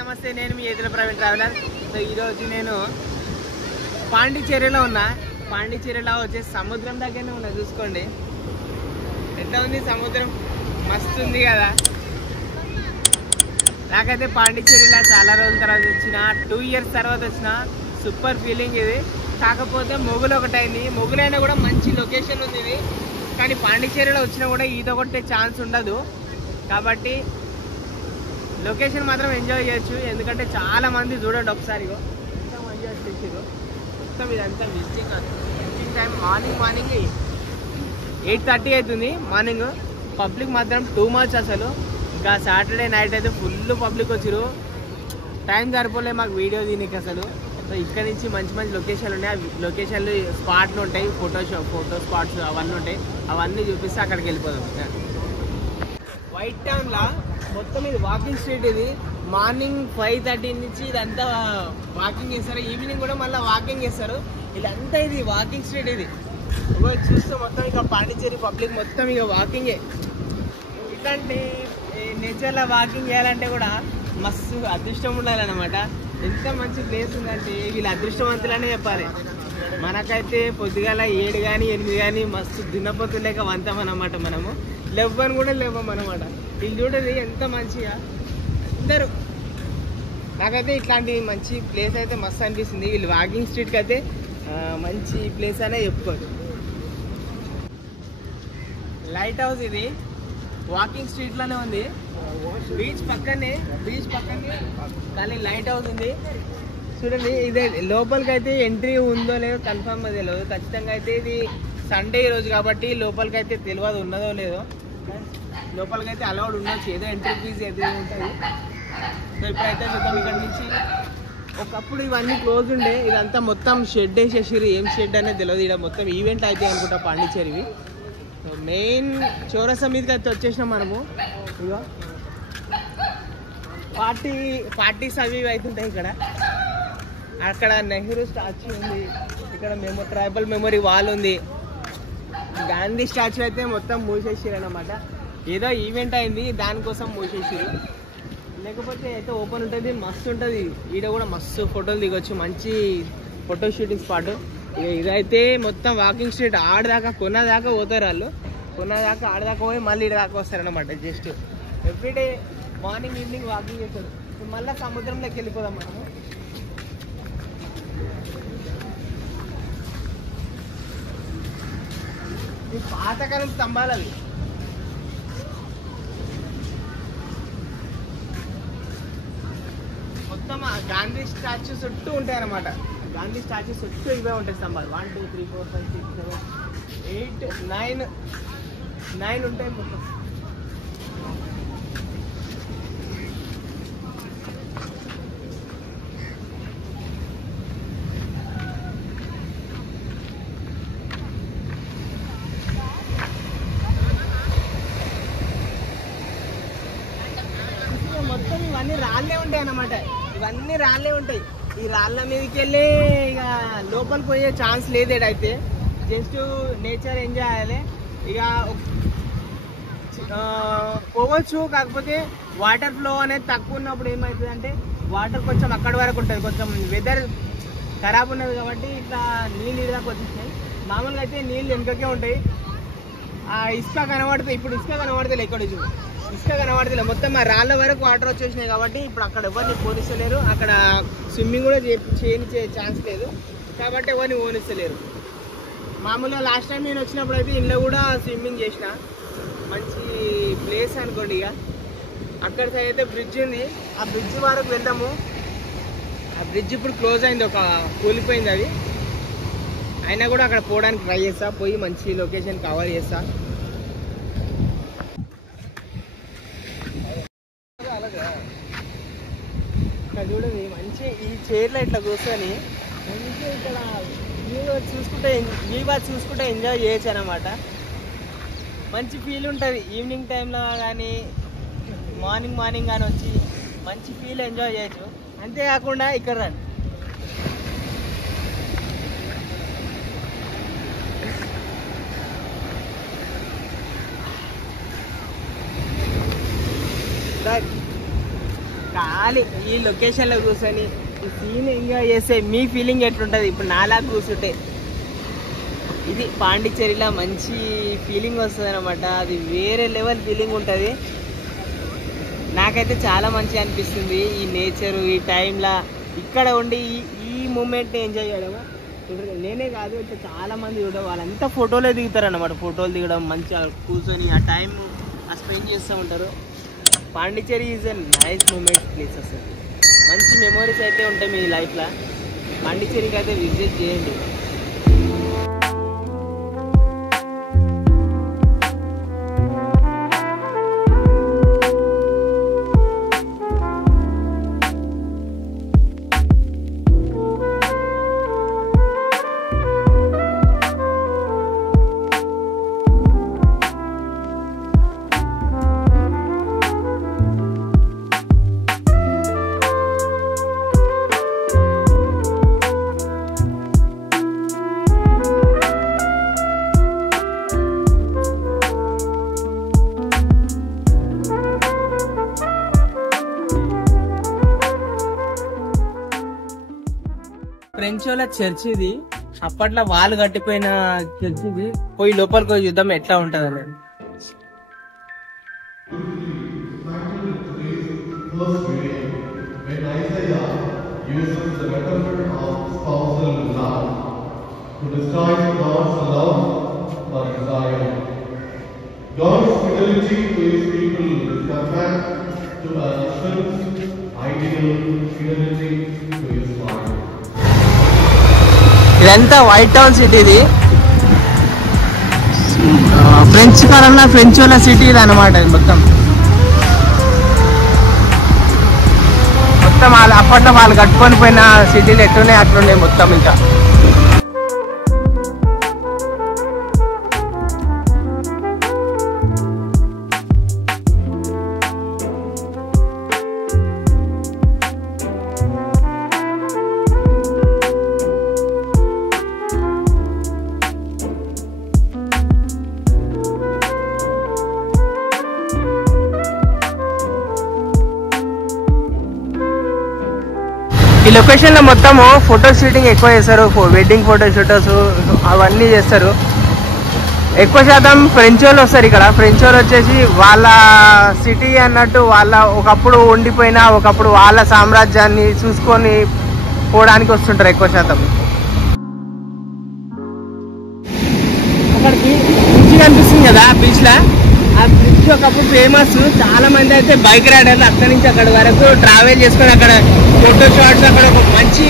నమస్తే, నేను మీ Yedula Praveen traveller. So ఈరోజు నేను పాండిచ్చేరిలో ఉన్నా. పాండిచ్చేరిలో వచ్చేసి సముద్రం దగ్గరనే ఉన్నా. చూసుకోండి ఎట్లా ఉంది సముద్రం, మస్తు ఉంది కదా. నాకైతే పాండిచ్చేరిలో చాలా రోజుల తర్వాత వచ్చిన, 2 years తర్వాత వచ్చిన. సూపర్ ఫీలింగ్ ఇది. కాకపోతే మొగులు ఒకటైంది, మొగులైనా కూడా మంచి లొకేషన్ ఉంది ఇది. కానీ పాండిచ్చేరిలో వచ్చినా కూడా ఈత కొట్టే ఛాన్స్ ఉండదు. కాబట్టి లొకేషన్ మాత్రం ఎంజాయ్ చేయొచ్చు. ఎందుకంటే చాలా మంది చూడండి ఒకసారి మొత్తం ఎంజాయ్ చేసారు. మొత్తం ఇదంతా విజిటింగ్ టైం మార్నింగ్ 8:30 అవుతుంది మార్నింగ్. పబ్లిక్ మాత్రం టూ మచ్ అసలు. ఇంకా సాటర్డే నైట్ అయితే ఫుల్ పబ్లిక్ వచ్చారు. టైం సరిపోలే మాకు వీడియో దీనికి అసలు. సో ఇక్కడ నుంచి మంచి మంచి లొకేషన్లు ఉన్నాయి. ఆ లొకేషన్లు స్పాట్లు ఉంటాయి, ఫోటో స్పాట్స్ అవన్నీ ఉంటాయి. అవన్నీ చూపిస్తే అక్కడికి వెళ్ళిపోదాం. వైట్ టౌన్లో మొత్తం ఇది వాకింగ్ స్ట్రీట్. ఇది మార్నింగ్ 5:30 నుంచి ఇదంతా వాకింగ్ చేస్తారు. ఈవినింగ్ కూడా మళ్ళీ వాకింగ్ చేస్తారు. ఇదంతా ఇది వాకింగ్ స్ట్రీట్. ఇది చూస్తే మొత్తం ఇక పాండిచ్చేరి పబ్లిక్ మొత్తం ఇక వాకింగే. ఇట్లాంటి నేచర్లో వాకింగ్ చేయాలంటే కూడా మస్తు అదృష్టం ఉండాలన్నమాట. ఎంత మంచి ప్లేస్ ఉందంటే వీళ్ళు అదృష్టవంతులనే చెప్పాలి. మనకైతే పొద్దుగాల 7 కానీ 8 కానీ మస్తు దున్నపోతులేక వంతాం అన్నమాట. మనము లేవని కూడా లేవమన్నమాట. వీళ్ళు చూడండి ఎంత మంచిగా అందరూ. నాకైతే ఇట్లాంటి మంచి ప్లేస్ అయితే మస్తు అనిపిస్తుంది. వీళ్ళు వాకింగ్ స్ట్రీట్కి అయితే మంచి ప్లేస్ అనే చెప్పుకోరు. లైట్ హౌస్ ఇది వాకింగ్ స్ట్రీట్లోనే ఉంది. బీచ్ పక్కనే కానీ లైట్ హౌస్ ఉంది చూడండి. ఇదే లోపలికి అయితే ఎంట్రీ ఉందో లేదో కన్ఫర్మ్ తెలియదు. ఖచ్చితంగా అయితే ఇది సండే రోజు కాబట్టి లోపలికి అయితే తెలియదు ఉన్నదో లేదో. లోపలికైతే అలౌడ్ ఉండొచ్చు, ఏదో ఎంట్రీ ఫీజు ఏదో ఉంటుంది. సో ఇప్పుడైతే మొత్తం ఇక్కడ నుంచి ఒకప్పుడు ఇవన్నీ క్లోజ్ ఉండే. ఇదంతా మొత్తం షెడ్ వేసేసారు. ఏం షెడ్ అనేది తెలియదు. ఇక్కడ మొత్తం ఈవెంట్ అయితే అనుకుంటా పాండిచ్చేరివి. సో మెయిన్ చౌరస్తా మీదకి అయితే వచ్చేసినాం మనము. ఇగో పార్టీస్ అవి అవుతుంటాయి ఇక్కడ. అక్కడ నెహ్రూ స్టాచ్యూ ఉంది. ఇక్కడ ట్రైబల్ మెమరీ వాల్ ఉంది. గాంధీ స్టాచ్యూ అయితే మొత్తం మూసేసారు అన్నమాట. ఏదో ఈవెంట్ అయింది దానికోసం మూసేసారు. లేకపోతే అయితే ఓపెన్ ఉంటుంది, మస్తు ఉంటుంది. ఈడ కూడా మస్తు ఫోటోలు దిగొచ్చు, మంచి ఫోటో షూటింగ్ స్పాట్. ఇదైతే మొత్తం వాకింగ్ స్ట్రీట్. ఆడదాకా కొన్నదాకా పోతారు వాళ్ళు. కొన్నదాకా ఆడదాకా పోయి మళ్ళీ ఇటు దాకా వస్తారనమాట. Just everyday morning evening walking చేస్తారు. మళ్ళీ సముద్రంలోకి వెళ్ళిపోదాం మనము. ఈ పాతకాలం స్తంభాలు అవి. మొత్తం గాంధీ స్టాచ్యూ చుట్టూ ఉంటాయి అన్నమాట. గాంధీ స్టాచ్యూ చుట్టూ ఇవే ఉంటాయి స్తంభాలు. 1 2 3 4 5 6 7 8 9 ఉంటాయి మొత్తం. మొత్తం ఇవన్నీ రాళ్ళే ఉంటాయి అన్నమాట. ఇవన్నీ రాళ్ళే ఉంటాయి. ఈ రాళ్ళ మీదకి వెళ్ళి ఇక లోపలికి పోయే ఛాన్స్ లేదు. అయితే జస్ట్ నేచర్ ఎంజాయ్ చేయాలి. ఇక పోవచ్చు. కాకపోతే వాటర్ ఫ్లో అనేది తక్కువ ఉన్నప్పుడు ఏమవుతుంది అంటే వాటర్ కొంచెం అక్కడి వరకు ఉంటుంది. కొంచెం వెదర్ ఖరాబ్ ఉన్నది కాబట్టి ఇట్లా నీళ్ళు ఇదాకా వచ్చేసినాయి. మామూలుగా అయితే నీళ్ళు వెనుకకే ఉంటాయి. ఇసుక కనబడుతుంది. ఇప్పుడు ఇసుక కనబడుతుంది. ఎక్కడ ఇసుక కనబడుతుంది. మొత్తం ఆ రాళ్ళ వరకు వాటర్ వచ్చేసినాయి కాబట్టి ఇప్పుడు అక్కడ ఎవరిని పోనిస్తలేరు. అక్కడ స్విమ్మింగ్ కూడా చేయించే ఛాన్స్ లేదు కాబట్టి ఎవరిని పోనిస్తలేరు. మామూలుగా లాస్ట్ టైం నేను వచ్చినప్పుడు అయితే ఇంట్లో కూడా స్విమ్మింగ్ చేసిన. మంచి ప్లేస్ అనుకోండి. ఇక అక్కడ అయితే బ్రిడ్జ్ ఉంది. ఆ బ్రిడ్జ్ వరకు వెళ్దాము. ఆ బ్రిడ్జ్ ఇప్పుడు క్లోజ్ అయింది, కూలిపోయింది అది. అయినా కూడా అక్కడ పోవడానికి ట్రై చేస్తా. పోయి మంచి లొకేషన్ కవర్ చేస్తా. ఇక్కడ చూడండి మంచి ఈ చైర్లో ఇట్లా కూర్చొని మంచి ఇక్కడ వ్యూ చూసుకుంటే ఎంజాయ్ చేయొచ్చు అన్నమాట. మంచి ఫీల్ ఉంటుంది. ఈవినింగ్ టైంలో కానీ మార్నింగ్ కానీ వచ్చి మంచి ఫీల్ ఎంజాయ్ చేయొచ్చు. అంతేకాకుండా ఇక్కడ రండి, ఖాళీ ఈ లొకేషన్లో కూర్చొని ఈ సీన్ ఎంజాయ్ చేస్తే మీ ఫీలింగ్ ఎట్లుంటుంది? ఇప్పుడు నాలా కూర్చుంటే ఇది పాండిచ్చేరిలో మంచి ఫీలింగ్ వస్తుంది అనమాట. అది వేరే లెవెల్ ఫీలింగ్ ఉంటుంది. నాకైతే చాలా మంచిగా అనిపిస్తుంది ఈ నేచరు, ఈ టైంలో ఇక్కడ ఉండి ఈ మూమెంట్ని ఎంజాయ్ చేయడము. నేనే కాదు, ఇట్లా చాలామంది కూడా వాళ్ళంతా ఫోటోలే దిగుతారు అన్నమాట. ఫోటోలు దిగడం, మంచిగా కూర్చొని ఆ టైం స్పెండ్ చేస్తూ ఉంటారు. Pondicherry is a nice moment place. అసలు మంచి మెమోరీస్ అయితే ఉంటాయి మీ లైఫ్లో. పాండిచ్చేరికి అయితే విజిట్ చేయండి. ఫ్రెంచోల చర్చ్ ఇది. అప్పట్లో వాళ్ళు కట్టిపోయిన చర్చ్ ఇది. పోయి లోపలికి పోయి చూద్దాం ఎట్లా ఉంటుంది అనేది. God's fidelity to his people is compared to a shrimp's ideal fidelity to his mind. ఇదంతా వైట్ టౌన్ సిటీ. ఇది ఫ్రెంచ్ కాలంలో ఫ్రెంచోల సిటీ ఇది అనమాట. మొత్తం వాళ్ళు అప్పట్లో వాళ్ళు కట్టుకొని పోయిన సిటీలు ఎట్లున్నాయి అట్లున్నాయి మొత్తం. ఇంకా ఈ లొకేషన్ లో మొత్తము ఫోటో షూటింగ్ ఎక్కువ చేస్తారు. వెడ్డింగ్ ఫోటో షూటర్స్ అవన్నీ చేస్తారు. ఎక్కువ శాతం ఫ్రెంచ్ వాళ్ళు వస్తారు ఇక్కడ. ఫ్రెంచ్ వాళ్ళు వచ్చేసి వాళ్ళ సిటీ అన్నట్టు వాళ్ళ ఒకప్పుడు ఉండిపోయిన ఒకప్పుడు వాళ్ళ సామ్రాజ్యాన్ని చూసుకొని పోవడానికి వస్తుంటారు ఎక్కువ శాతం. అక్కడికి బ్రిడ్జ్ కనిపిస్తుంది కదా బీచ్ లా. ఆ బ్రిడ్జ్ ఒకప్పుడు ఫేమస్. చాలా మంది అయితే బైక్ రైడర్లు అక్కడి నుంచి అక్కడి వరకు ట్రావెల్ చేసుకొని అక్కడ ఫోటో షాట్స్ అక్కడ ఒక మంచి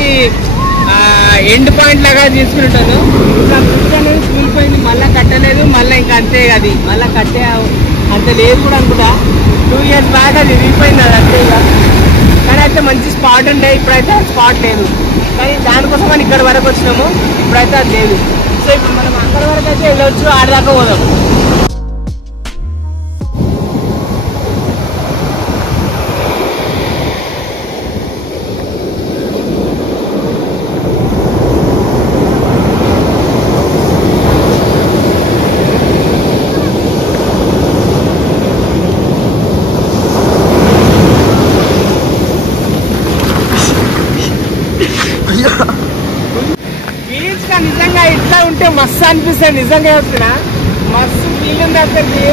ఎండ్ పాయింట్ లాగా తీసుకుంటాను. ఇంకా బ్రిడ్జ్ అనేది కూలిపోయింది, మళ్ళీ కట్టలేదు. మళ్ళీ ఇంకా అంతే, అది మళ్ళీ కట్టే అంత లేదు కూడా అనుకుంటా. 2 years బ్యాక్ అది విరిగిపోయింది. అది అంతే. ఇక కానీ అయితే మంచి స్పాట్ ఉండే. ఇప్పుడైతే స్పాట్ లేదు. కానీ దానికోసం మనం ఇక్కడ వరకు వచ్చినాము. ఇప్పుడైతే అది లేదు. సో ఇప్పుడు మనం అక్కడి వరకు అయితే వెళ్ళొచ్చు, ఆడదాకా పోదాం. బీచ్ గా నిజంగా ఇట్లా ఉంటే మస్తు అనిపిస్తుంది. నిజంగా చెప్తున్నా, మస్తు ఫీల్ ఉంది అక్కడికి.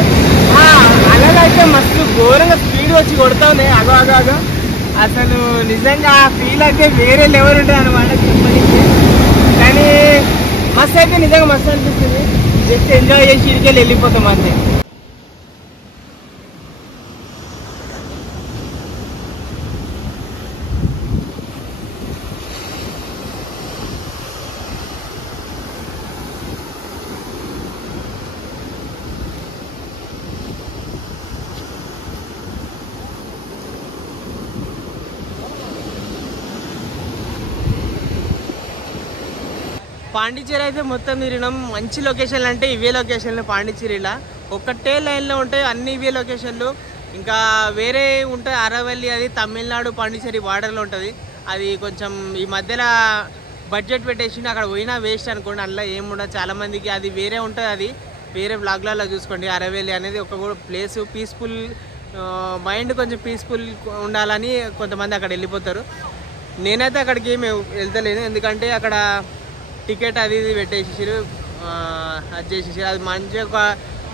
అలలైతే మస్తు ఘోరంగా స్పీడ్ వచ్చి కొడతా ఉన్నాయి. అగో అసలు నిజంగా ఆ ఫీల్ అయితే వేరే లెవెల్ ఉంటుంది అనమాట. కానీ మస్తు అయితే నిజంగా మస్తు అనిపిస్తుంది. జస్ట్ ఎంజాయ్ చేసి ఇడికెళ్ళి వెళ్ళిపోతాం అంతే. పాండిచ్చేరి అయితే మొత్తం తిరిగినాం. మంచి లొకేషన్లు అంటే ఇవే లొకేషన్లు పాండిచ్చేరిలో. ఒకటే లైన్లో ఉంటాయి అన్ని ఇవే లొకేషన్లు. ఇంకా వేరే ఉంటాయి అరవల్లి, అది తమిళనాడు పాండిచ్చేరి బార్డర్లో ఉంటుంది. అది కొంచెం ఈ మధ్యలో బడ్జెట్ పెట్టేసి అక్కడ పోయినా వేస్ట్ అనుకోండి. అందులో ఏముండదు చాలామందికి. అది వేరే ఉంటుంది. అది వేరే బ్లాగ్లలో చూసుకోండి. అరవల్లి అనేది ఒక ప్లేస్, పీస్ఫుల్ మైండ్ కొంచెం పీస్ఫుల్ ఉండాలని కొంతమంది అక్కడ వెళ్ళిపోతారు. నేనైతే అక్కడికి ఏమి వెళ్తలేను, ఎందుకంటే అక్కడ టికెట్ అది ఇది పెట్టేసేసారు, అది చేసేసారు. అది మంచిగా ఒక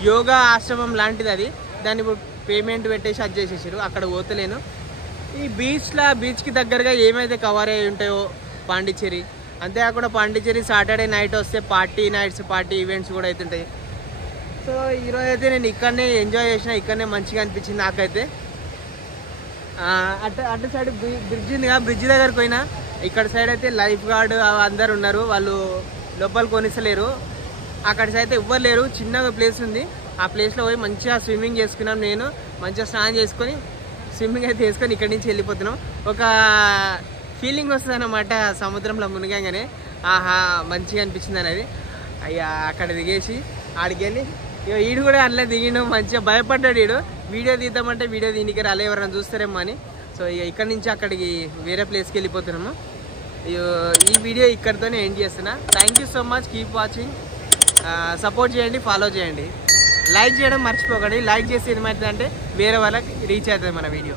యోగా ఆశ్రమం లాంటిది అది, దాన్ని ఇప్పుడు పేమెంట్ పెట్టేసి అది చేసేసారు. అక్కడ పోతలేను. ఈ బీచ్కి దగ్గరగా ఏమైతే కవర్ అయ్యి ఉంటాయో పాండిచ్చేరి, అంతేకాకుండా పాండిచ్చేరి సాటర్డే నైట్ వస్తే పార్టీ ఈవెంట్స్ కూడా అవుతుంటాయి. సో ఈరోజు అయితే నేను ఇక్కడనే ఎంజాయ్ చేసిన, ఇక్కడనే మంచిగా అనిపించింది నాకైతే. అటు సైడ్ బ్రిడ్జ్ ఉంది కదా, బ్రిడ్జ్ దగ్గరకు పోయినా. ఇక్కడ సైడ్ అయితే లైఫ్ గార్డ్ అందరు ఉన్నారు, వాళ్ళు లోపల కొనిస్తలేరు. అక్కడ సైడ్ అయితే ఎవ్వరు లేరు, చిన్నగా ప్లేస్ ఉంది. ఆ ప్లేస్లో పోయి మంచిగా స్విమ్మింగ్ చేసుకున్నాం. నేను మంచిగా స్నానం చేసుకొని స్విమ్మింగ్ అయితే వేసుకొని ఇక్కడి నుంచి వెళ్ళిపోతున్నాం. ఒక ఫీలింగ్ వస్తుంది అన్నమాట సముద్రంలో మునిగానే. ఆహా మంచిగా అనిపించింది అనేది. అయ్యా అక్కడ దిగేసి ఆడికి వెళ్ళి ఈడు కూడా అందులో దిగిన, మంచిగా భయపడ్డాడు ఈడు. వీడియో తీద్దామంటే వీడియో దీనికి రాలే, ఎవరైనా చూస్తారేమో అని. సో ఇక ఇక్కడ నుంచి అక్కడికి వేరే ప్లేస్కి వెళ్ళిపోతున్నాము. ఈ వీడియో ఇక్కడితోనే ఎండ్ చేస్తున్నా. Thank you so much, keep watching. Support చేయండి, ఫాలో చేయండి, లైక్ చేయడం మర్చిపోకండి. లైక్ చేసి ఏమైతుందంటే వేరే వాళ్ళకి రీచ్ అవుతుంది మన వీడియో.